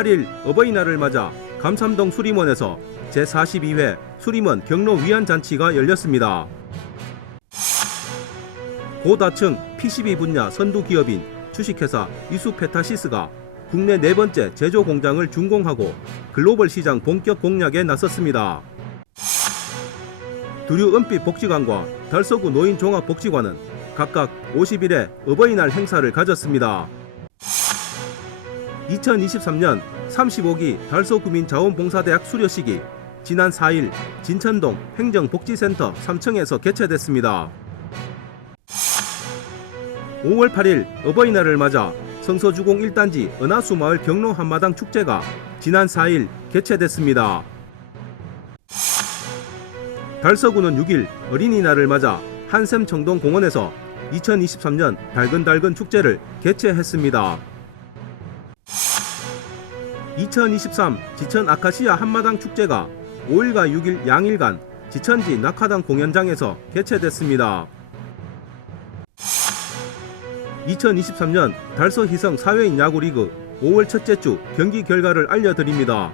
8일 어버이날을 맞아 감삼동 수림원에서 제42회 수림원 경로 위안잔치가 열렸습니다. 고다층 PCB 분야 선두기업인 주식회사 이수페타시스가 국내 네 번째 제조 공장을 준공하고 글로벌 시장 본격 공략에 나섰습니다. 두류 은빛 복지관과 달서구 노인종합복지관은 각각 50일의 어버이날 행사를 가졌습니다. 2023년 35기 달서구민자원봉사대학 수료식이 지난 4일 진천동 행정복지센터 3층에서 개최됐습니다. 5월 8일 어버이날을 맞아 성서주공 1단지 은하수마을 경로 한마당 축제가 지난 4일 개최됐습니다. 달서구는 6일 어린이날을 맞아 한샘청동공원에서 2023년 달근달근 축제를 개최했습니다. 2023 지천 아카시아 한마당 축제가 5일과 6일 양일간 지천지 낙하당 공연장에서 개최됐습니다. 2023년 달서희성 사회인 야구리그 5월 첫째 주 경기 결과를 알려드립니다.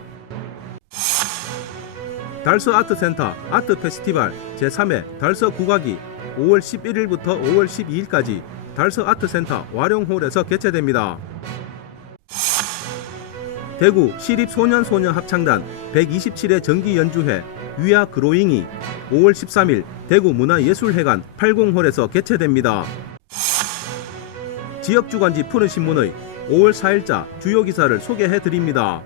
달서아트센터 아트페스티벌 제3회 달서국악이 5월 11일부터 5월 12일까지 달서아트센터 와룡홀에서 개최됩니다. 대구 시립소년소녀합창단 127회 정기연주회 위아 그로잉이 5월 13일 대구문화예술회관 80홀에서 개최됩니다. 지역주간지 푸른신문의 5월 4일자 주요 기사를 소개해드립니다.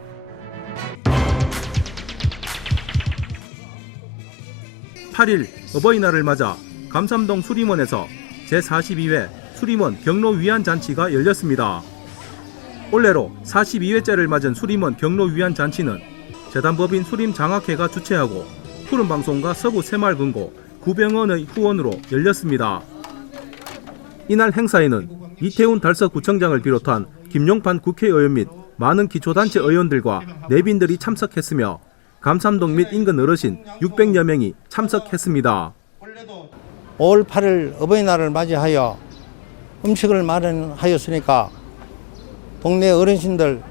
(8일) 어버이날을 맞아 감삼동 수림원에서 제42회 수림원 경로 위안잔치가 열렸습니다. 올해로 42회째를 맞은 수림원 경로 위안잔치는 재단법인 수림장학회가 주최하고 푸른방송과 서구새마을금고 구병원의 후원으로 열렸습니다. 이날 행사에는 이태훈 달서구청장을 비롯한 김용판 국회의원 및 많은 기초단체 의원들과 내빈들이 참석했으며 감삼동 및 인근 어르신 600여 명이 참석했습니다. 5월 8일 어버이날을 맞이하여 음식을 마련하였으니까 동네 어르신들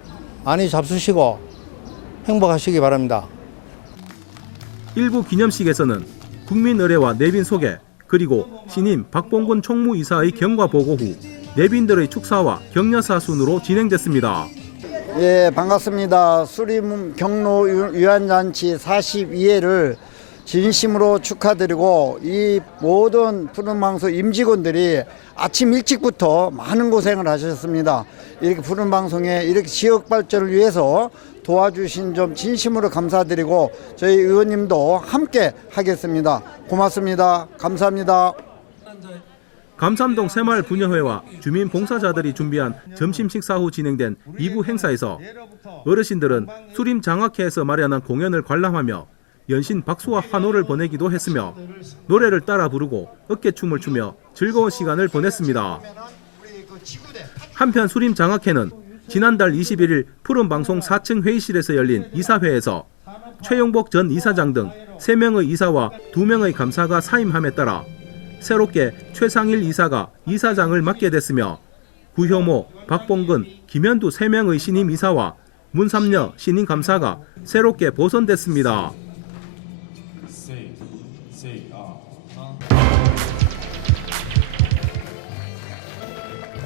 많이 잡수시고 행복하시기 바랍니다. 일부 기념식에서는 국민의례와 내빈 소개 그리고 신임 박봉근 총무이사의 경과 보고 후 내빈들의 축사와 격려사 순으로 진행됐습니다. 예, 반갑습니다. 수림 경로 위안잔치 42회를 진심으로 축하드리고 이 모든 푸른방송 임직원들이 아침 일찍부터 많은 고생을 하셨습니다. 이렇게 푸른방송에 이렇게 지역 발전을 위해서 도와주신 점 진심으로 감사드리고 저희 의원님도 함께 하겠습니다. 고맙습니다. 감사합니다. 감삼동 새마을 분여회와 주민 봉사자들이 준비한 점심 식사 후 진행된 2부 행사에서 어르신들은 수림장학회에서 마련한 공연을 관람하며 연신 박수와 환호를 보내기도 했으며 노래를 따라 부르고 어깨춤을 추며 즐거운 시간을 보냈습니다. 한편 수림장학회는 지난달 21일 푸른방송 4층 회의실에서 열린 이사회에서 최용복 전 이사장 등 3명의 이사와 2명의 감사가 사임함에 따라 새롭게 최상일 이사가 이사장을 맡게 됐으며 구효모, 박봉근, 김현두 3명의 신임 이사와 문삼여 신임 감사가 새롭게 보선됐습니다.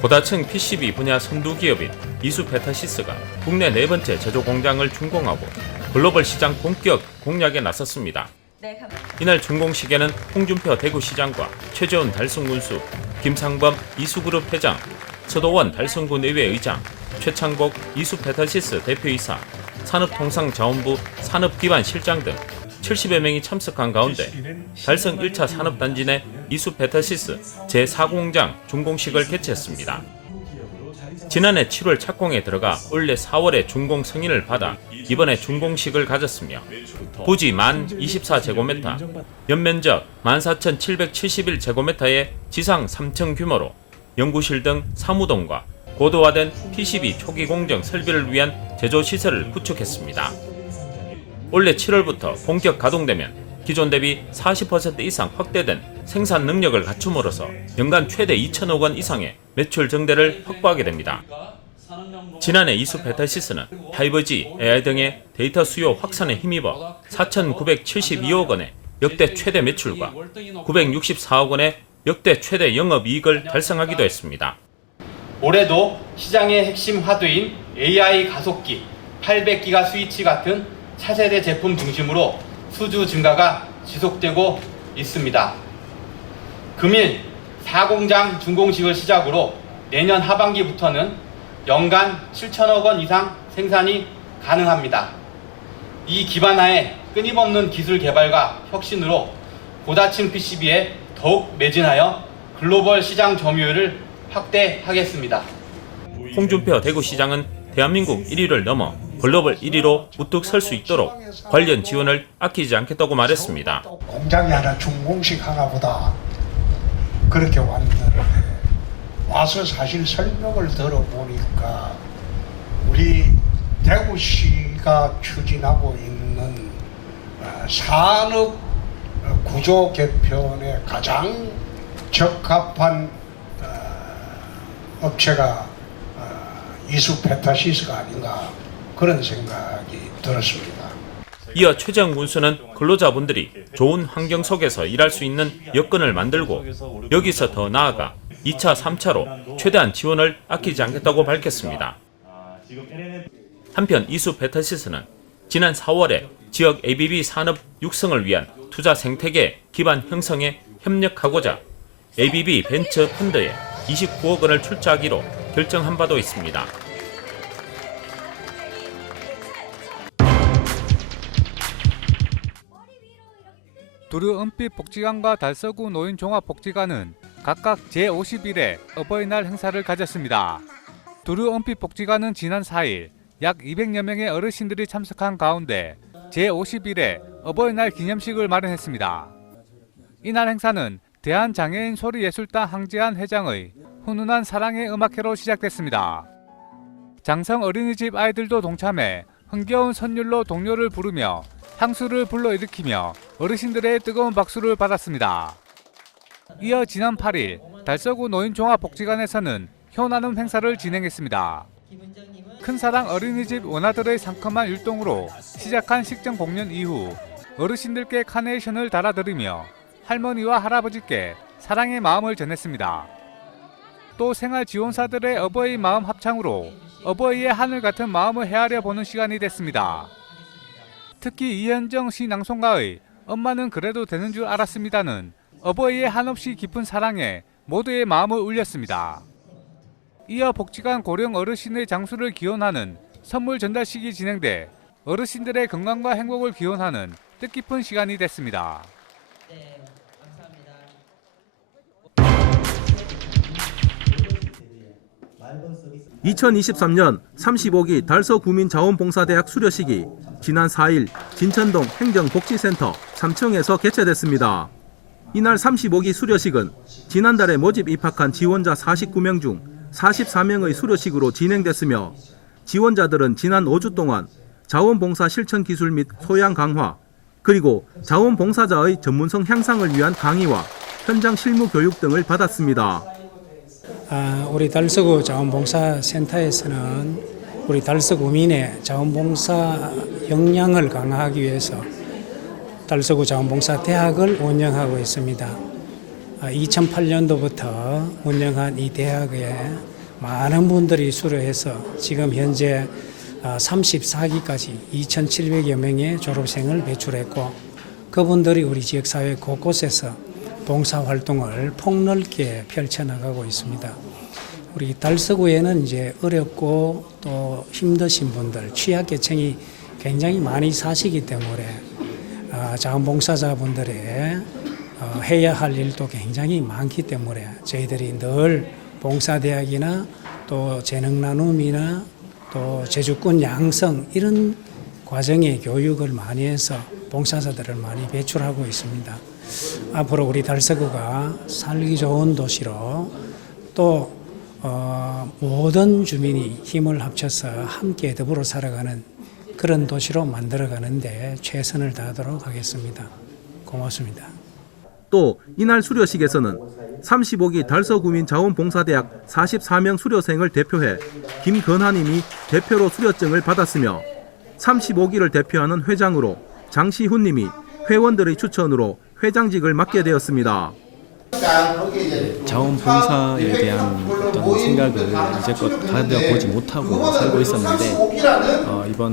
고다층 PCB 분야 선두기업인 이수페타시스가 국내 네 번째 제조 공장을 준공하고 글로벌 시장 본격 공략에 나섰습니다. 이날 준공식에는 홍준표 대구시장과 최재훈 달성군수, 김상범 이수그룹 회장, 서도원 달성군 의회 의장, 최창복 이수페타시스 대표이사, 산업통상자원부 산업기반실장 등 70여 명이 참석한 가운데 달성 1차 산업단지 내 이수페타시스 제4공장 준공식을 개최했습니다. 지난해 7월 착공에 들어가 올해 4월에 준공 승인을 받아 이번에 준공식을 가졌으며 부지 만 24제곱미터, 연면적 14,771제곱미터의 지상 3층 규모로 연구실 등 사무동과 고도화된 PCB 초기 공정 설비를 위한 제조시설을 구축했습니다. 올해 7월부터 본격 가동되면 기존 대비 40% 이상 확대된 생산 능력을 갖춤으로써 연간 최대 2천억 원 이상의 매출 증대를 확보하게 됩니다. 지난해 이수 페타시스는 5G, AI 등의 데이터 수요 확산에 힘입어 4,972억 원의 역대 최대 매출과 964억 원의 역대 최대 영업이익을 달성하기도 했습니다. 올해도 시장의 핵심 화두인 AI 가속기, 800기가 스위치 같은 차세대 제품 중심으로 수주 증가가 지속되고 있습니다. 금일 4공장 준공식을 시작으로 내년 하반기부터는 연간 7천억 원 이상 생산이 가능합니다. 이 기반하에 끊임없는 기술 개발과 혁신으로 고다층 PCB에 더욱 매진하여 글로벌 시장 점유율을 확대하겠습니다. 홍준표 대구시장은 대한민국 1위를 넘어 글로벌 1위로 우뚝 설 수 있도록 관련 지원을 아끼지 않겠다고 말했습니다. 공장이 하나 준공식 하나보다 그렇게 왔는데 와서 사실 설명을 들어보니까 우리 대구시가 추진하고 있는 산업 구조 개편에 가장 적합한 업체가 이수 페타시스가 아닌가 그런 생각이 들었습니다. 이어 최재형 군수는 근로자분들이 좋은 환경 속에서 일할 수 있는 여건을 만들고 여기서 더 나아가 2차, 3차로 최대한 지원을 아끼지 않겠다고 밝혔습니다. 한편 이수 페타시스는 지난 4월에 지역 ABB 산업 육성을 위한 투자 생태계 기반 형성에 협력하고자 ABB 벤처 펀드에 29억 원을 출자하기로 결정한 바도 있습니다. 두류은빛복지관과 달서구 노인종합복지관은 각각 제51회 어버이날 행사를 가졌습니다. 두류은빛복지관은 지난 4일 약 200여 명의 어르신들이 참석한 가운데 제51회 어버이날 기념식을 마련했습니다. 이날 행사는 대한장애인 소리예술단 황재한 회장의 훈훈한 사랑의 음악회로 시작됐습니다. 장성 어린이집 아이들도 동참해 흥겨운 선율로 동요를 부르며 향수를 불러일으키며 어르신들의 뜨거운 박수를 받았습니다. 이어 지난 8일 달서구 노인종합복지관에서는 효나눔 행사를 진행했습니다. 큰사랑 어린이집 원아들의 상큼한 율동으로 시작한 식전 공연 이후 어르신들께 카네이션을 달아드리며 할머니와 할아버지께 사랑의 마음을 전했습니다. 또 생활지원사들의 어버이 마음 합창으로 어버이의 하늘 같은 마음을 헤아려 보는 시간이 됐습니다. 특히 이현정 시 낭송가의 엄마는 그래도 되는 줄 알았습니다는 어버이의 한없이 깊은 사랑에 모두의 마음을 울렸습니다. 이어 복지관 고령 어르신의 장수를 기원하는 선물 전달식이 진행돼 어르신들의 건강과 행복을 기원하는 뜻깊은 시간이 됐습니다. 2023년 35기 달서구민자원봉사대학 수료식이 지난 4일 진천동 행정복지센터 3층에서 개최됐습니다. 이날 35기 수료식은 지난달에 모집 입학한 지원자 49명 중 44명의 수료식으로 진행됐으며 지원자들은 지난 5주 동안 자원봉사 실천 기술 및 소양 강화, 그리고 자원봉사자의 전문성 향상을 위한 강의와 현장 실무 교육 등을 받았습니다. 우리 달서구 자원봉사센터에서는 우리 달서구민의 자원봉사 역량을 강화하기 위해서 달서구 자원봉사대학을 운영하고 있습니다. 2008년도부터 운영한 이 대학에 많은 분들이 수료해서 지금 현재 34기까지 2,700여 명의 졸업생을 배출했고 그분들이 우리 지역사회 곳곳에서 봉사활동을 폭넓게 펼쳐나가고 있습니다. 우리 달서구에는 이제 어렵고 또 힘드신 분들, 취약계층이 굉장히 많이 사시기 때문에 자원봉사자분들의 해야 할 일도 굉장히 많기 때문에 저희들이 늘 봉사대학이나 또 재능나눔이나 또 제주꾼 양성 이런 과정의 교육을 많이 해서 봉사자들을 많이 배출하고 있습니다. 앞으로 우리 달서구가 살기 좋은 도시로 또 모든 주민이 힘을 합쳐서 함께 더불어 살아가는 그런 도시로 만들어가는데 최선을 다하도록 하겠습니다. 고맙습니다. 또 이날 수료식에서는 35기 달서구민자원봉사대학 44명 수료생을 대표해 김건하님이 대표로 수료증을 받았으며 35기를 대표하는 회장으로 장시훈님이 회원들의 추천으로 회장직을 맡게 되었습니다. 자원봉사에 대한 어떤 생각을 이제껏 가져보지 못하고 살고 있었는데 이번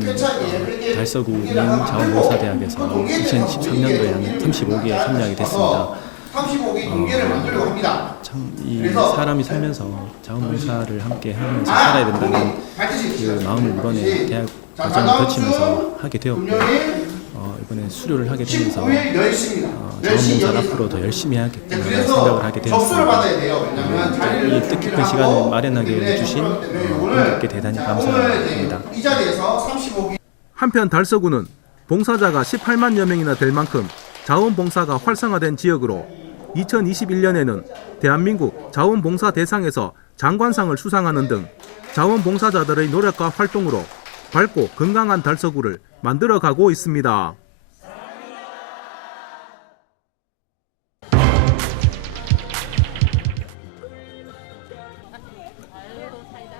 달서구민 자원봉사대학에서 2013년도에 한 35기에 참여하게 됐습니다. 참 이 사람이 살면서 자원봉사를 함께 하면서 살아야 된다는 그 마음을 이번에 대학 과정을 거치면서 하게 되었고 이번에 수료를 하게 되면서 자원봉사를 앞으로 더 열심히 해야겠다는 생각을 하게 되었습니다. 이 뜻깊은 시간을 마련하게 해주신 분들께 대단히 감사합니다. 한편 달서구는 봉사자가 18만여 명이나 될 만큼 자원봉사가 활성화된 지역으로 2021년에는 대한민국 자원봉사 대상에서 장관상을 수상하는 등 자원봉사자들의 노력과 활동으로 밝고 건강한 달서구를 만들어가고 있습니다.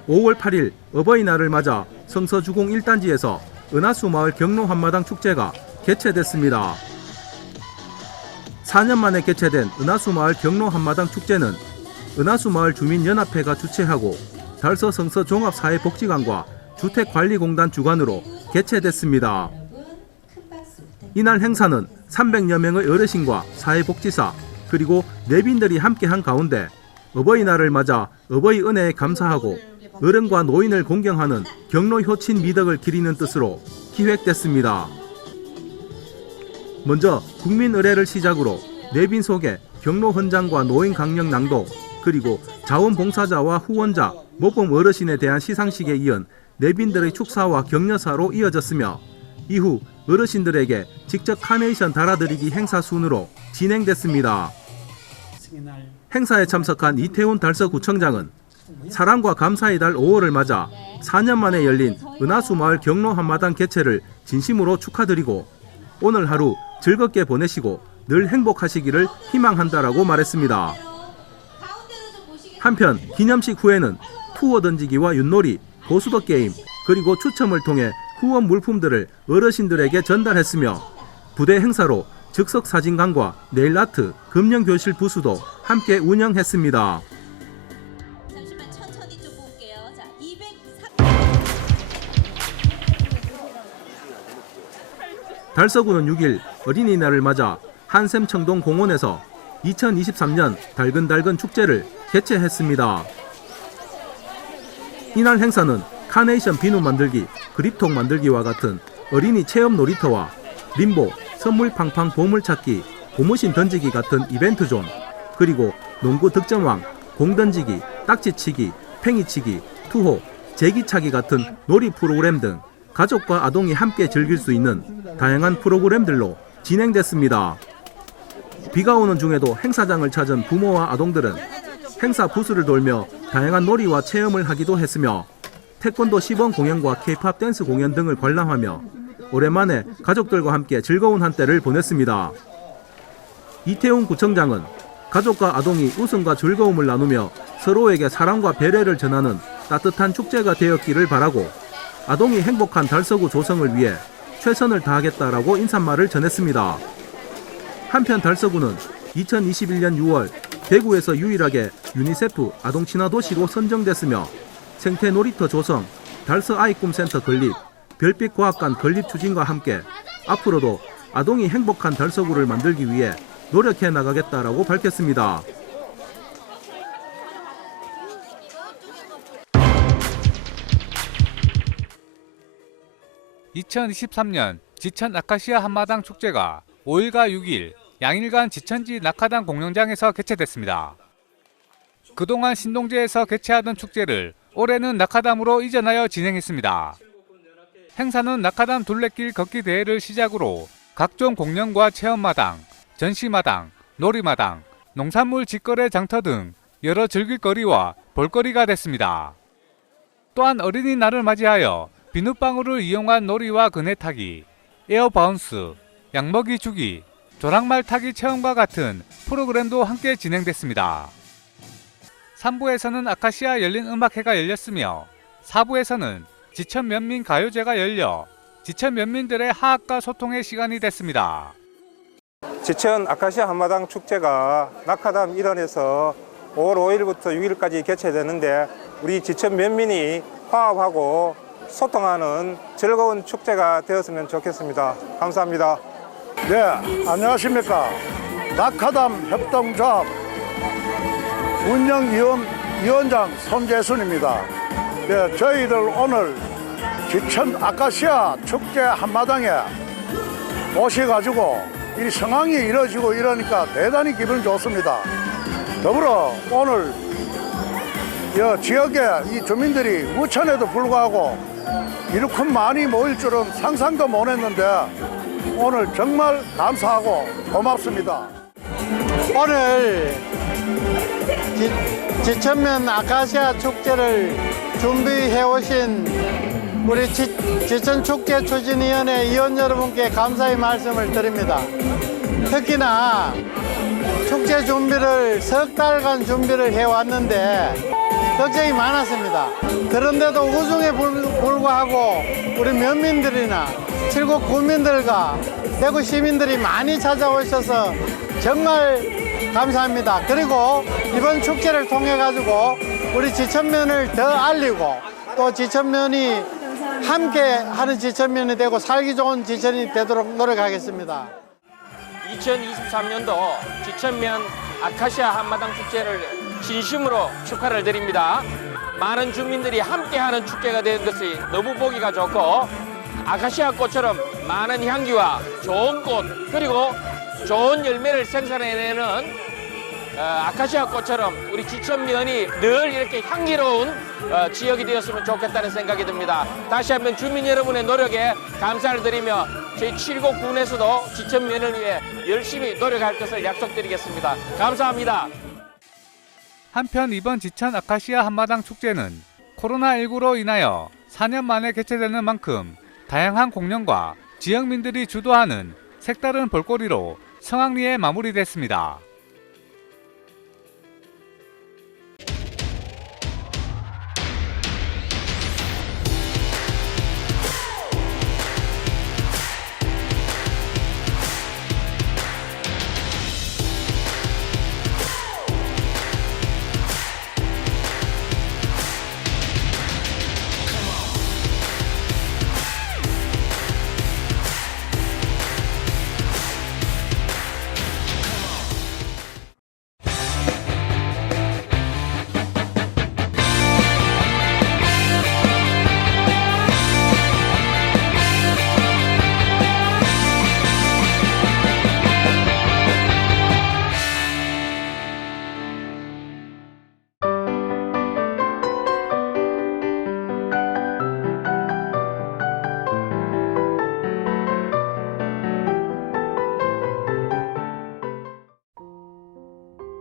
5월 8일 어버이날을 맞아 성서주공 1단지에서 은하수마을 경로 한마당 축제가 개최됐습니다. 4년 만에 개최된 은하수마을 경로 한마당 축제는 은하수마을 주민연합회가 주최하고 달서 성서 종합사회복지관과 주택관리공단 주관으로 개최됐습니다. 이날 행사는 300여 명의 어르신과 사회복지사 그리고 내빈들이 함께한 가운데 어버이날을 맞아 어버이 은혜에 감사하고 어른과 노인을 공경하는 경로 효친 미덕을 기리는 뜻으로 기획됐습니다. 먼저 국민 의례를 시작으로 내빈 속에 경로 헌장과 노인 강령 낭독 그리고 자원봉사자와 후원자, 모범 어르신에 대한 시상식에 이은 내빈들의 축사와 격려사로 이어졌으며 이후 어르신들에게 직접 카네이션 달아드리기 행사 순으로 진행됐습니다. 행사에 참석한 이태훈 달서구청장은 사랑과 감사의 달 5월을 맞아 4년 만에 열린 은하수마을 경로 한마당 개최를 진심으로 축하드리고 오늘 하루 즐겁게 보내시고 늘 행복하시기를 희망한다라고 말했습니다. 한편 기념식 후에는 투어 던지기와 윷놀이, 고수도 게임 그리고 추첨을 통해 후원 물품들을 어르신들에게 전달했으며 부대 행사로 즉석 사진관과 네일아트, 금연교실 부스도 함께 운영했습니다. 잠시만 천천히 좀 볼게요. 자, 203. 달서구는 6일 어린이날을 맞아 한샘청동 공원에서 2023년 달근달근 축제를 개최했습니다. 이날 행사는 카네이션 비누 만들기, 그립톡 만들기와 같은 어린이 체험 놀이터와 림보, 선물 팡팡 보물찾기, 고무신 던지기 같은 이벤트 존, 그리고 농구 득점왕, 공 던지기, 딱지치기, 팽이치기, 투호, 제기차기 같은 놀이 프로그램 등 가족과 아동이 함께 즐길 수 있는 다양한 프로그램들로 진행됐습니다. 비가 오는 중에도 행사장을 찾은 부모와 아동들은 행사 부스를 돌며 다양한 놀이와 체험을 하기도 했으며 태권도 시범 공연과 K-팝 댄스 공연 등을 관람하며 오랜만에 가족들과 함께 즐거운 한때를 보냈습니다. 이태훈 구청장은 가족과 아동이 웃음과 즐거움을 나누며 서로에게 사랑과 배려를 전하는 따뜻한 축제가 되었기를 바라고 아동이 행복한 달서구 조성을 위해 최선을 다하겠다라고 인사말을 전했습니다. 한편 달서구는 2021년 6월 대구에서 유일하게 유니세프 아동 친화 도시로 선정됐으며 생태 놀이터 조성, 달서 아이꿈센터 건립, 별빛 과학관 건립 추진과 함께 앞으로도 아동이 행복한 달서구를 만들기 위해 노력해 나가겠다라고 밝혔습니다. (2023년) 지천 아카시아 한마당 축제가 5일과 6일 양일간 지천지 낙하당 공연장에서 개최됐습니다. 그동안 신동제에서 개최하던 축제를 올해는 낙하담으로 이전하여 진행했습니다. 행사는 낙하담 둘레길 걷기 대회를 시작으로 각종 공연과 체험마당, 전시마당, 놀이마당, 농산물 직거래 장터 등 여러 즐길거리와 볼거리가 됐습니다. 또한 어린이날을 맞이하여 비눗방울을 이용한 놀이와 그네 타기, 에어바운스, 양먹이 주기, 조랑말 타기 체험과 같은 프로그램도 함께 진행됐습니다. 3부에서는 아카시아 열린 음악회가 열렸으며 4부에서는 지천 면민 가요제가 열려 지천 면민들의 화합과 소통의 시간이 됐습니다. 지천 아카시아 한마당 축제가 낙하담 일원에서 5월 5일부터 6일까지 개최되는데 우리 지천 면민이 화합하고 소통하는 즐거운 축제가 되었으면 좋겠습니다. 감사합니다. 네, 안녕하십니까. 낙하담 협동조합 운영위원장 손재순입니다. 네, 저희들 오늘 지천 아카시아 축제 한마당에 오셔가지고 이 성황이 이루어지고 이러니까 대단히 기분 좋습니다. 더불어 오늘 이 지역의 이 주민들이 우천에도 불구하고 이렇게 많이 모일 줄은 상상도 못했는데 오늘 정말 감사하고 고맙습니다. 오늘 지천면 아카시아 축제를 준비해 오신 우리 지천축제 추진위원회 위원 여러분께 감사의 말씀을 드립니다. 특히나 축제 준비를 석 달간 준비를 해왔는데 걱정이 많았습니다. 그런데도 우중에 불구하고 우리 면민들이나 칠곡 구민들과 대구 시민들이 많이 찾아오셔서 정말 감사합니다. 그리고 이번 축제를 통해 가지고 우리 지천면을 더 알리고 또 지천면이 함께 하는 지천면이 되고 살기 좋은 지천이 되도록 노력하겠습니다. 2023년도 지천면 아카시아 한마당 축제를 진심으로 축하를 드립니다. 많은 주민들이 함께하는 축제가 된 것이 너무 보기가 좋고 아카시아 꽃처럼 많은 향기와 좋은 꽃 그리고 좋은 열매를 생산해내는 아카시아 꽃처럼 우리 지천면이 늘 이렇게 향기로운 지역이 되었으면 좋겠다는 생각이 듭니다. 다시 한번 주민 여러분의 노력에 감사를 드리며 저희 칠곡군에서도 지천면을 위해 열심히 노력할 것을 약속드리겠습니다. 감사합니다. 한편 이번 지천 아카시아 한마당 축제는 코로나19로 인하여 4년 만에 개최되는 만큼 다양한 공연과 지역민들이 주도하는 색다른 볼거리로 성황리에 마무리됐습니다.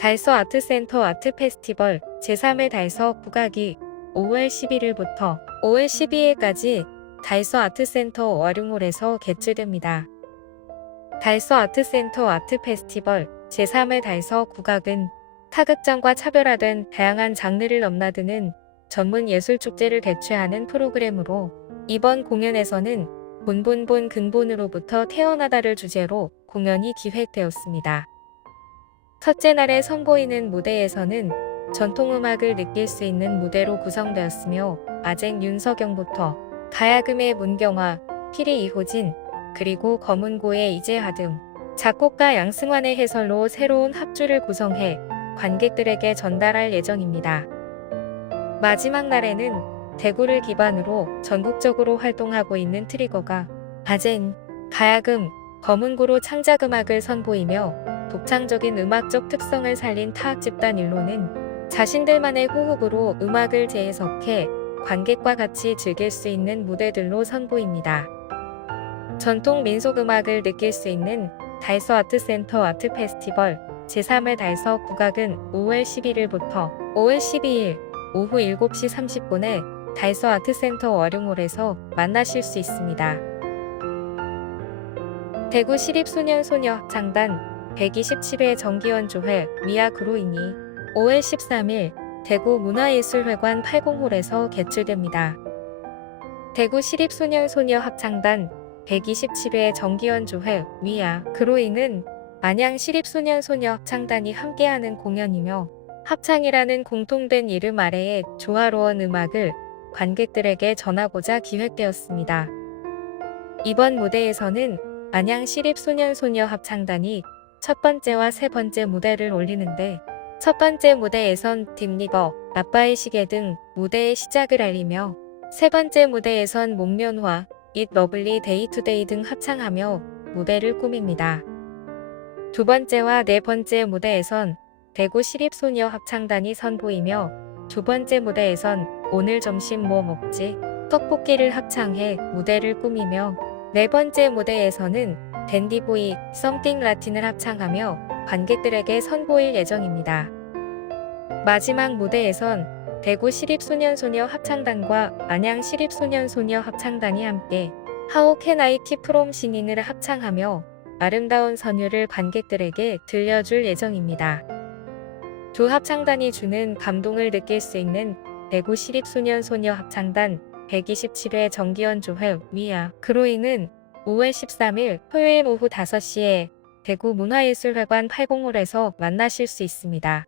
달서 아트센터 아트페스티벌 제3회 달서 국악이 5월 11일부터 5월 12일까지 달서 아트센터 월흥홀에서 개최됩니다. 달서 아트센터 아트페스티벌 제3회 달서 국악은 타극장과 차별화된 다양한 장르를 넘나드는 전문 예술축제를 개최하는 프로그램으로 이번 공연에서는 본본본 근본으로부터 태어나다를 주제로 공연이 기획되었습니다. 첫째 날에 선보이는 무대에서는 전통음악을 느낄 수 있는 무대로 구성되었으며 아쟁 윤석영부터 가야금의 문경화, 피리 이호진, 그리고 검은고의 이재하 등 작곡가 양승환의 해설로 새로운 합주를 구성해 관객들에게 전달할 예정입니다. 마지막 날에는 대구를 기반으로 전국적으로 활동하고 있는 트리거가 아쟁, 가야금, 검은고로 창작음악을 선보이며 독창적인 음악적 특성을 살린 타악 집단 일로는 자신들만의 호흡으로 음악을 재해석해 관객과 같이 즐길 수 있는 무대들로 선보입니다. 전통 민속음악을 느낄 수 있는 달서 아트센터 아트페스티벌 제3회 달서 국악은 5월 11일부터 5월 12일 오후 7시 30분에 달서 아트센터 월흥홀에서 만나실 수 있습니다. 대구 시립소년소녀 장단 127회 정기연주회 미아그로이니 5월 13일 대구문화예술회관 80홀에서 개최됩니다. 대구시립소년소녀합창단 127회 정기연주회 위아 그로잉은 안양시립소년소녀합창단이 함께하는 공연이며 합창이라는 공통된 이름 아래에 조화로운 음악을 관객들에게 전하고자 기획되었습니다. 이번 무대에서는 안양시립소년소녀합창단이 첫 번째와 세 번째 무대를 올리는데 첫 번째 무대에선 딥리버, 아빠의 시계 등 무대의 시작을 알리며 세 번째 무대에선 목련화, 잇 러블리 데이 투데이 등 합창하며 무대를 꾸밉니다. 두 번째와 네 번째 무대에선 대구시립소녀합창단이 선보이며 두 번째 무대에선 오늘 점심 뭐 먹지? 떡볶이를 합창해 무대를 꾸미며 네 번째 무대에서는 댄디보이, 썸띵 라틴을 합창하며 관객들에게 선보일 예정입니다. 마지막 무대에선 대구시립소년소녀 합창단과 안양시립소년소녀 합창단이 함께 How Can I Keep From Singing을 합창하며 아름다운 선율을 관객들에게 들려줄 예정입니다. 두 합창단이 주는 감동을 느낄 수 있는 대구시립소년소녀 합창단 127회 정기연주회 위아 그로잉은 5월 13일 토요일 오후 5시에 대구문화예술회관 80홀에서 만나실 수 있습니다.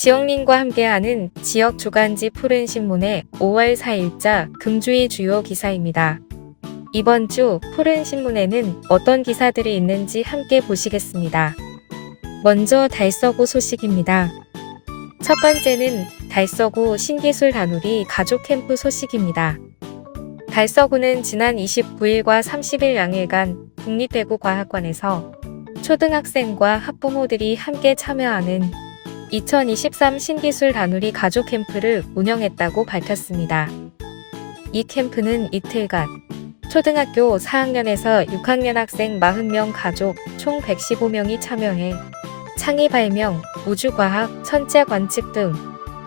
지역민과 함께하는 지역 주간지 푸른 신문의 5월 4일자 금주의 주요 기사입니다. 이번 주 푸른 신문에는 어떤 기사들이 있는지 함께 보시겠습니다. 먼저 달서구 소식입니다. 첫 번째는 달서구 신기술 다누리 가족 캠프 소식입니다. 달서구는 지난 29일과 30일 양일간 국립대구과학관에서 초등학생과 학부모들이 함께 참여하는 2023 신기술 다누리 가족 캠프를 운영했다고 밝혔습니다. 이 캠프는 이틀간 초등학교 4학년에서 6학년 학생 40명 가족 총 115명이 참여해 창의 발명, 우주과학, 천체 관측 등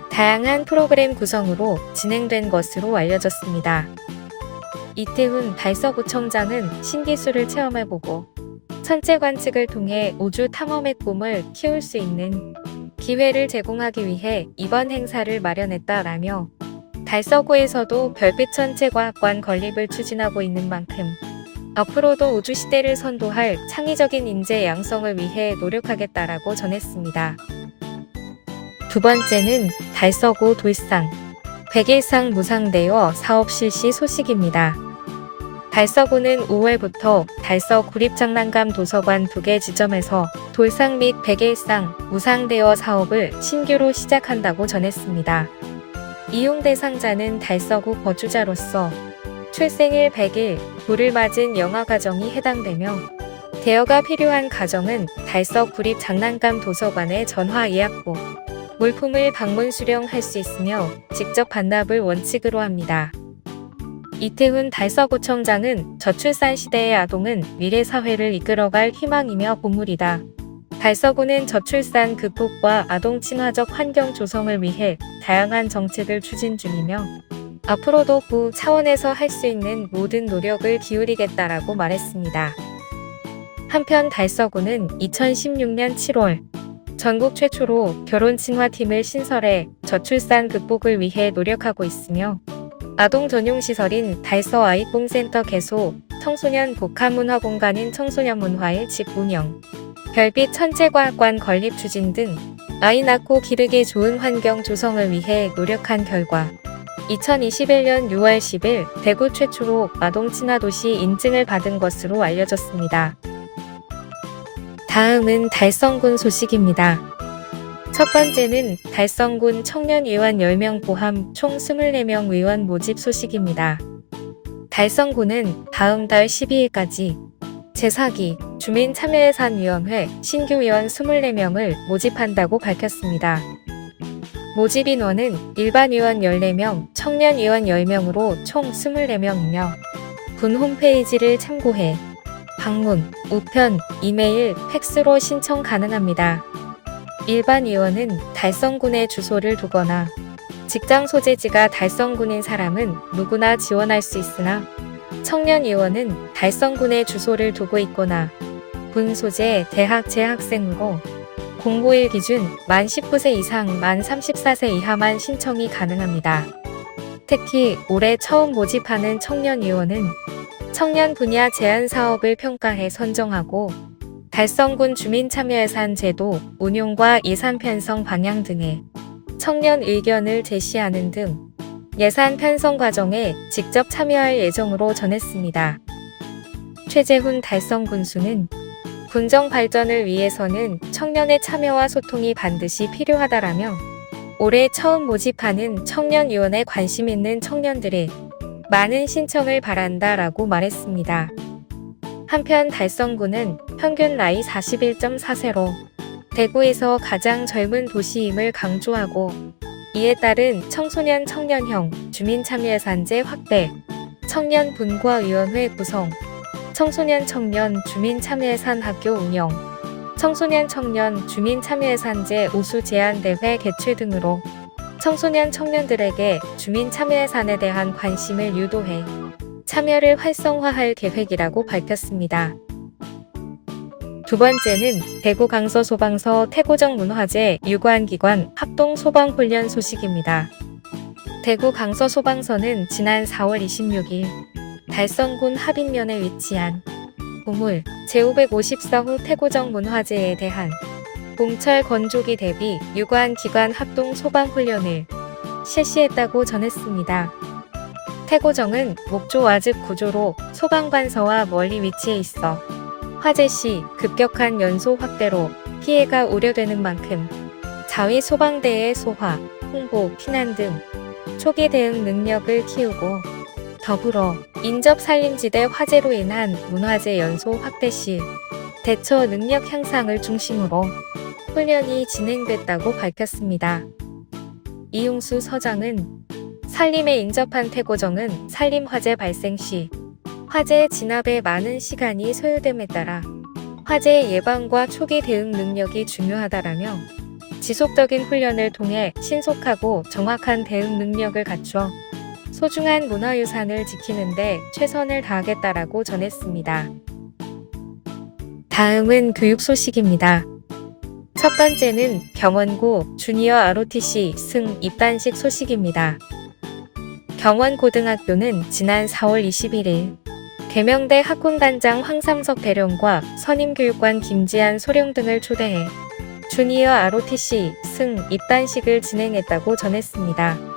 다양한 프로그램 구성으로 진행된 것으로 알려졌습니다. 이태훈 달서구청장은 신기술을 체험해보고 천체 관측을 통해 우주 탐험의 꿈을 키울 수 있는 기회를 제공하기 위해 이번 행사를 마련했다라며 달서구에서도 별빛 천체과학관 건립을 추진하고 있는 만큼 앞으로도 우주시대를 선도할 창의적인 인재 양성을 위해 노력하겠다라고 전했습니다. 두 번째는 달서구 돌상 100일상 무상대여 사업 실시 소식입니다. 달서구는 5월부터 달서 구립장난감 도서관 2개 지점에서 돌상 및 100일상 무상대여 사업을 신규로 시작한다고 전했습니다. 이용 대상자는 달서구 거주자로서 출생일 100일, 불을 맞은 영아 가정이 해당되며 대여가 필요한 가정은 달서 구립장난감 도서관에 전화 예약 후 물품을 방문 수령할 수 있으며 직접 반납을 원칙으로 합니다. 이태훈 달서구청장은 저출산 시대의 아동은 미래 사회를 이끌어갈 희망이며 보물이다. 달서구는 저출산 극복과 아동 친화적 환경 조성을 위해 다양한 정책을 추진 중이며 앞으로도 구 차원에서 할 수 있는 모든 노력을 기울이겠다라고 말했습니다. 한편 달서구는 2016년 7월 전국 최초로 결혼 친화팀을 신설해 저출산 극복을 위해 노력하고 있으며 아동 전용 시설인 달서 아이꿈센터 개소, 청소년 복합문화 공간인 청소년문화의 집 운영, 별빛 천체과학관 건립 추진 등 아이 낳고 기르기 좋은 환경 조성을 위해 노력한 결과 2021년 6월 10일 대구 최초로 아동 친화 도시 인증을 받은 것으로 알려졌습니다. 다음은 달성군 소식입니다. 첫 번째는 달성군 청년의원 10명 포함 총 24명 의원 모집 소식입니다. 달성군은 다음 달 12일까지 제4기 주민참여예산위원회 신규 의원 24명을 모집한다고 밝혔습니다. 모집 인원은 일반 의원 14명, 청년 의원 10명으로 총 24명이며 군 홈페이지를 참고해 방문, 우편, 이메일, 팩스로 신청 가능합니다. 일반 의원은 달성군에 주소를 두거나 직장 소재지가 달성군인 사람은 누구나 지원할 수 있으나 청년 의원은 달성군에 주소를 두고 있거나 군 소재 대학 재학생으로 공고일 기준 만 19세 이상 만 34세 이하만 신청이 가능합니다. 특히 올해 처음 모집하는 청년 의원은 청년 분야 제안 사업을 평가해 선정하고 달성군 주민참여예산 제도 운용과 예산 편성 방향 등의 청년 의견을 제시하는 등 예산 편성 과정에 직접 참여할 예정으로 전했습니다. 최재훈 달성 군수는 군정 발전을 위해서는 청년의 참여와 소통이 반드시 필요하다라며 올해 처음 모집하는 청년위원회 관심 있는 청년들의 많은 신청을 바란다라고 말했습니다. 한편 달성군은 평균 나이 41.4세로 대구에서 가장 젊은 도시임을 강조하고 이에 따른 청소년 청년형 주민참여예산제 확대, 청년 분과위원회 구성, 청소년 청년 주민참여예산 학교 운영, 청소년 청년 주민참여예산제 우수 제안대회 개최 등으로 청소년 청년들에게 주민참여예산에 대한 관심을 유도해 참여를 활성화할 계획이라고 밝혔습니다. 두 번째는 대구 강서소방서 태고정 문화재 유관기관 합동소방훈련 소식입니다. 대구 강서소방서는 지난 4월 26일 달성군 합인면에 위치한 보물 제554호 태고정 문화재에 대한 봄철 건조기 대비 유관기관 합동소방훈련을 실시했다고 전했습니다. 태고정은 목조 와즙 구조로 소방관서와 멀리 위치해 있어 화재 시 급격한 연소 확대로 피해가 우려되는 만큼 자위 소방대의 소화, 홍보, 피난 등 초기 대응 능력을 키우고 더불어 인접 산림지대 화재로 인한 문화재 연소 확대 시 대처 능력 향상을 중심으로 훈련이 진행됐다고 밝혔습니다. 이용수 서장은 산림에 인접한 태고정은 산림 화재 발생 시 화재 진압에 많은 시간이 소요됨에 따라 화재 예방과 초기 대응 능력이 중요하다라며 지속적인 훈련을 통해 신속하고 정확한 대응 능력을 갖춰 소중한 문화유산을 지키는 데 최선을 다하겠다라고 전했습니다. 다음은 교육 소식입니다. 첫 번째는 경원고 주니어 ROTC 승 입단식 소식입니다. 경원고등학교는 지난 4월 21일 계명대 학군단장 황삼석 대령과 선임교육관 김지한 소령 등을 초대해 주니어 ROTC 승 입단식을 진행했다고 전했습니다.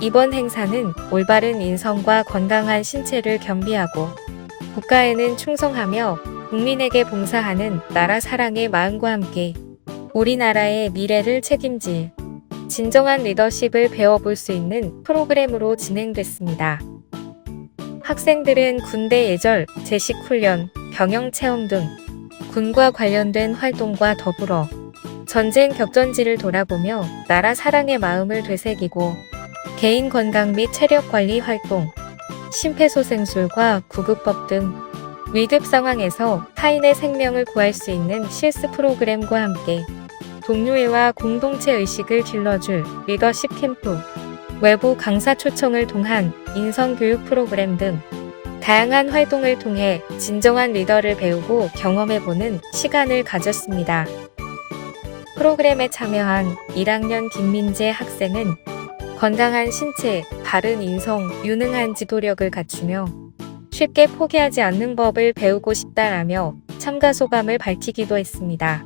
이번 행사는 올바른 인성과 건강한 신체를 겸비하고 국가에는 충성하며 국민에게 봉사하는 나라 사랑의 마음과 함께 우리나라의 미래를 책임질 진정한 리더십을 배워볼 수 있는 프로그램으로 진행됐습니다. 학생들은 군대 예절, 제식 훈련, 병영 체험 등 군과 관련된 활동과 더불어 전쟁 격전지를 돌아보며 나라 사랑의 마음을 되새기고 개인 건강 및 체력 관리 활동, 심폐소생술과 구급법 등 위급 상황에서 타인의 생명을 구할 수 있는 실습 프로그램과 함께 동료애와 공동체 의식을 길러줄 리더십 캠프, 외부 강사 초청을 통한 인성교육 프로그램 등 다양한 활동을 통해 진정한 리더를 배우고 경험해보는 시간을 가졌습니다. 프로그램에 참여한 1학년 김민재 학생은 건강한 신체, 바른 인성, 유능한 지도력을 갖추며 쉽게 포기하지 않는 법을 배우고 싶다라며 참가 소감을 밝히기도 했습니다.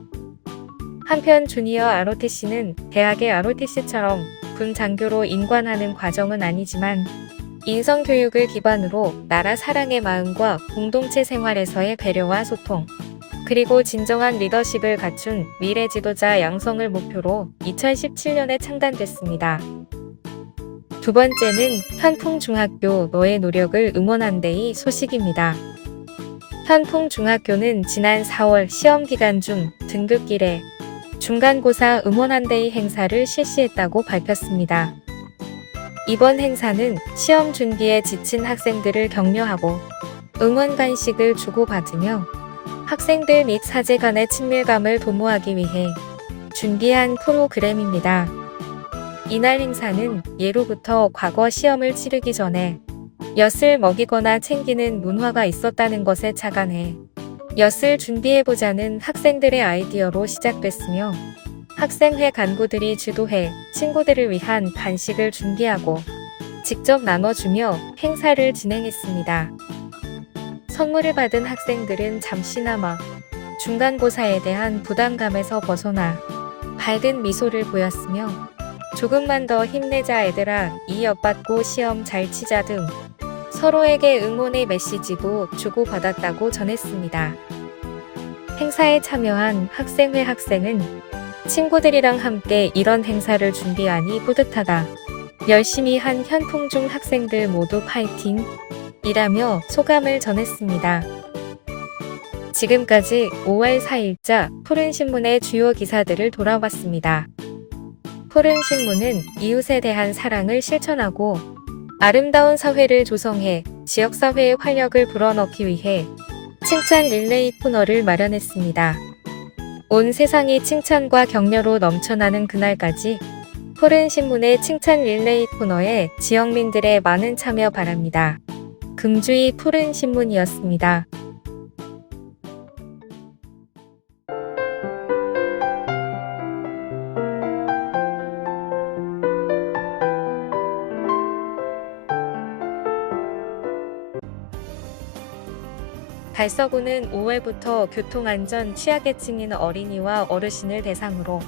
한편 주니어 ROTC는 대학의 ROTC처럼 군 장교로 인관하는 과정은 아니지만 인성교육을 기반으로 나라 사랑의 마음과 공동체 생활에서의 배려와 소통, 그리고 진정한 리더십을 갖춘 미래 지도자 양성을 목표로 2017년에 창단됐습니다. 두 번째는 현풍중학교 너의 노력을 응원한데이 소식입니다. 현풍중학교는 지난 4월 시험 기간 중 등급길에 중간고사 응원한데이 행사를 실시했다고 밝혔습니다. 이번 행사는 시험 준비에 지친 학생들을 격려하고 응원 간식을 주고받으며 학생들 및 사제 간의 친밀감을 도모하기 위해 준비한 프로그램입니다. 이날 행사는 예로부터 과거 시험을 치르기 전에 엿을 먹이거나 챙기는 문화가 있었다는 것에 착안해 엿을 준비해보자는 학생들의 아이디어로 시작됐으며 학생회 간부들이 주도해 친구들을 위한 간식을 준비하고 직접 나눠주며 행사를 진행했습니다. 선물을 받은 학생들은 잠시나마 중간고사에 대한 부담감에서 벗어나 밝은 미소를 보였으며 조금만 더 힘내자 얘들아, 이 엿받고 시험 잘 치자 등 서로에게 응원의 메시지도 주고받았다고 전했습니다. 행사에 참여한 학생회 학생은 친구들이랑 함께 이런 행사를 준비하니 뿌듯하다. 열심히 한 현풍중 학생들 모두 파이팅! 이라며 소감을 전했습니다. 지금까지 5월 4일자 푸른신문의 주요 기사들을 돌아봤습니다. 푸른신문은 이웃에 대한 사랑을 실천하고 아름다운 사회를 조성해 지역사회의 활력을 불어넣기 위해 칭찬 릴레이 코너를 마련했습니다. 온 세상이 칭찬과 격려로 넘쳐나는 그날까지 푸른신문의 칭찬 릴레이 코너에 지역민들의 많은 참여 바랍니다. 금주의 푸른신문이었습니다. 달서구는 5월부터 교통안전 취약계층인 어린이와 어르신을 대상으로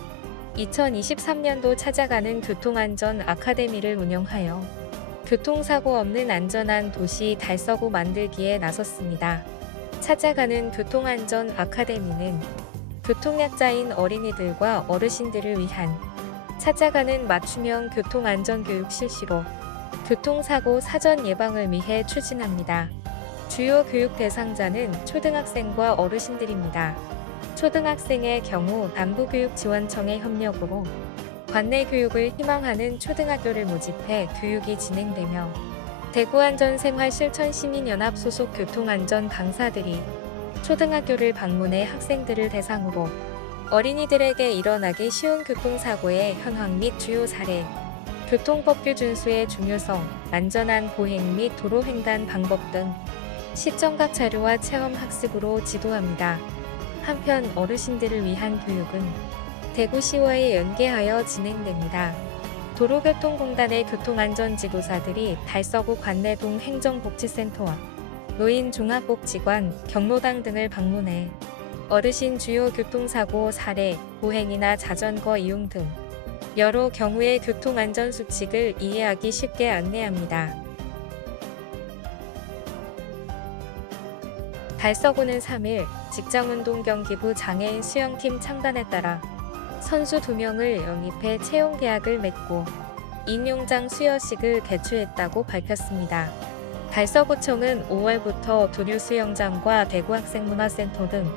2023년도 찾아가는 교통안전 아카데미를 운영하여 교통사고 없는 안전한 도시 달서구 만들기에 나섰습니다. 찾아가는 교통안전 아카데미는 교통약자인 어린이들과 어르신들을 위한 찾아가는 맞춤형 교통안전교육 실시로 교통사고 사전 예방을 위해 추진합니다. 주요 교육 대상자는 초등학생과 어르신들입니다. 초등학생의 경우 남부교육지원청의 협력으로 관내 교육을 희망하는 초등학교를 모집해 교육이 진행되며 대구안전생활실천시민연합 소속 교통안전 강사들이 초등학교를 방문해 학생들을 대상으로 어린이들에게 일어나기 쉬운 교통사고의 현황 및 주요 사례, 교통법규 준수의 중요성, 안전한 보행 및 도로횡단 방법 등 시청각 자료와 체험 학습으로 지도합니다. 한편 어르신들을 위한 교육은 대구시와에 연계하여 진행됩니다. 도로교통공단의 교통안전지도사들이 달서구 관내동 행정복지센터와 노인종합복지관, 경로당 등을 방문해 어르신 주요 교통사고 사례, 보행이나 자전거 이용 등 여러 경우의 교통안전수칙을 이해하기 쉽게 안내합니다. 달서구는 3일 직장운동경기부 장애인 수영팀 창단에 따라 선수 2명을 영입해 채용계약을 맺고 임용장 수여식을 개최했다고 밝혔습니다. 달서구청은 5월부터 도류수영장과 대구학생문화센터 등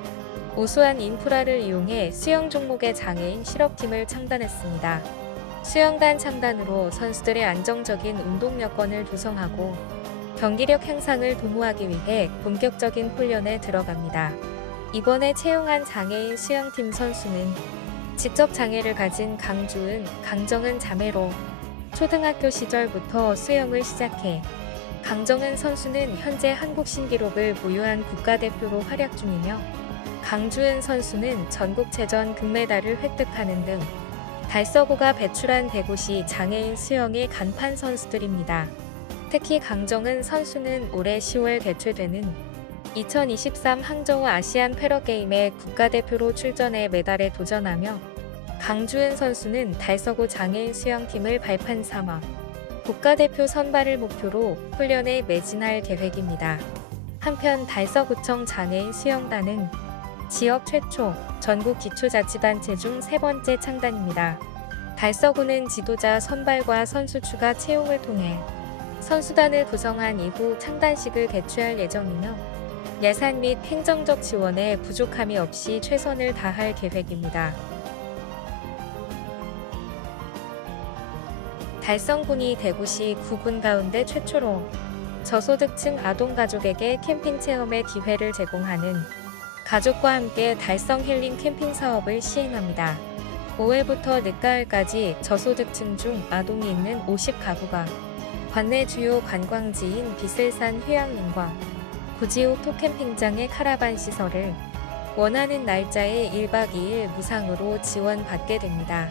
우수한 인프라를 이용해 수영 종목의 장애인 실업팀을 창단했습니다. 수영단 창단으로 선수들의 안정적인 운동 여건을 조성하고 경기력 향상을 도모하기 위해 본격적인 훈련에 들어갑니다. 이번에 채용한 장애인 수영팀 선수는 지적 장애를 가진 강주은, 강정은 자매로 초등학교 시절부터 수영을 시작해 강정은 선수는 현재 한국 신기록을 보유한 국가대표로 활약 중이며 강주은 선수는 전국체전 금메달을 획득하는 등 달서구가 배출한 대구시 장애인 수영의 간판 선수들입니다. 특히 강정은 선수는 올해 10월 개최되는 2023 항저우 아시안 패러게임에 국가대표로 출전해 메달에 도전하며 강주은 선수는 달서구 장애인 수영팀을 발판 삼아 국가대표 선발을 목표로 훈련에 매진할 계획입니다. 한편 달서구청 장애인 수영단은 지역 최초 전국 기초자치단체 중 3번째 창단입니다. 달서구는 지도자 선발과 선수 추가 채용을 통해 선수단을 구성한 이후 창단식을 개최할 예정이며 예산 및 행정적 지원에 부족함이 없이 최선을 다할 계획입니다. 달성군이 대구시 9군 가운데 최초로 저소득층 아동가족에게 캠핑 체험의 기회를 제공하는 가족과 함께 달성 힐링 캠핑 사업을 시행합니다. 5월부터 늦가을까지 저소득층 중 아동이 있는 50가구가 관내 주요 관광지인 비슬산 휴양림과 구지옥 토캠핑장의 카라반 시설을 원하는 날짜에 1박 2일 무상으로 지원받게 됩니다.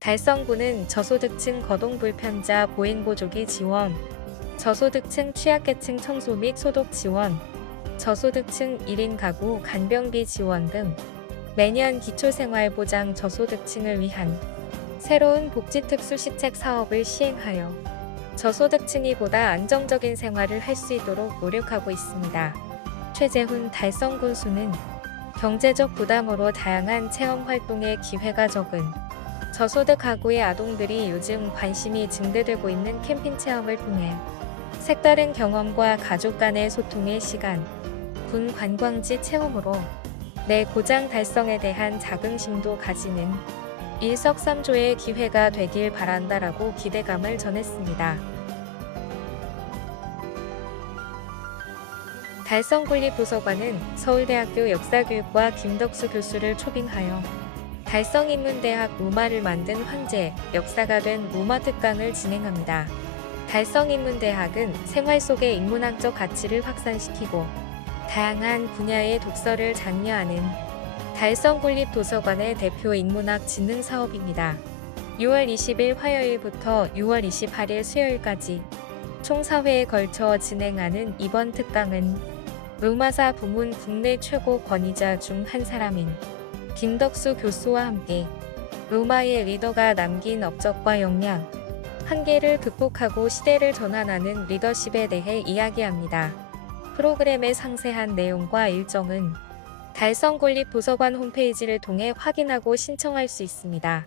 달성군은 저소득층 거동불편자 보행보조기 지원, 저소득층 취약계층 청소 및 소독 지원, 저소득층 1인 가구 간병비 지원 등 매년 기초생활보장 저소득층을 위한 새로운 복지특수시책 사업을 시행하여 저소득층이 보다 안정적인 생활을 할 수 있도록 노력하고 있습니다. 최재훈 달성군수는 경제적 부담으로 다양한 체험활동의 기회가 적은 저소득 가구의 아동들이 요즘 관심이 증대되고 있는 캠핑 체험을 통해 색다른 경험과 가족 간의 소통의 시간, 군 관광지 체험으로 내 고장 달성에 대한 자긍심도 가지는 일석삼조의 기회가 되길 바란다라고 기대감을 전했습니다. 달성군립도서관은 서울대학교 역사교육과 김덕수 교수를 초빙하여 달성인문대학 로마를 만든 황제, 역사가 된 로마 특강을 진행합니다. 달성인문대학은 생활 속의 인문학적 가치를 확산시키고 다양한 분야의 독서를 장려하는 달성군립도서관의 대표 인문학 진흥 사업입니다. 6월 20일 화요일부터 6월 28일 수요일까지 총 4회에 걸쳐 진행하는 이번 특강은 로마사 부문 국내 최고 권위자 중 한 사람인 김덕수 교수와 함께 로마의 리더가 남긴 업적과 역량, 한계를 극복하고 시대를 전환하는 리더십에 대해 이야기합니다. 프로그램의 상세한 내용과 일정은 달성군립도서관 홈페이지를 통해 확인하고 신청할 수 있습니다.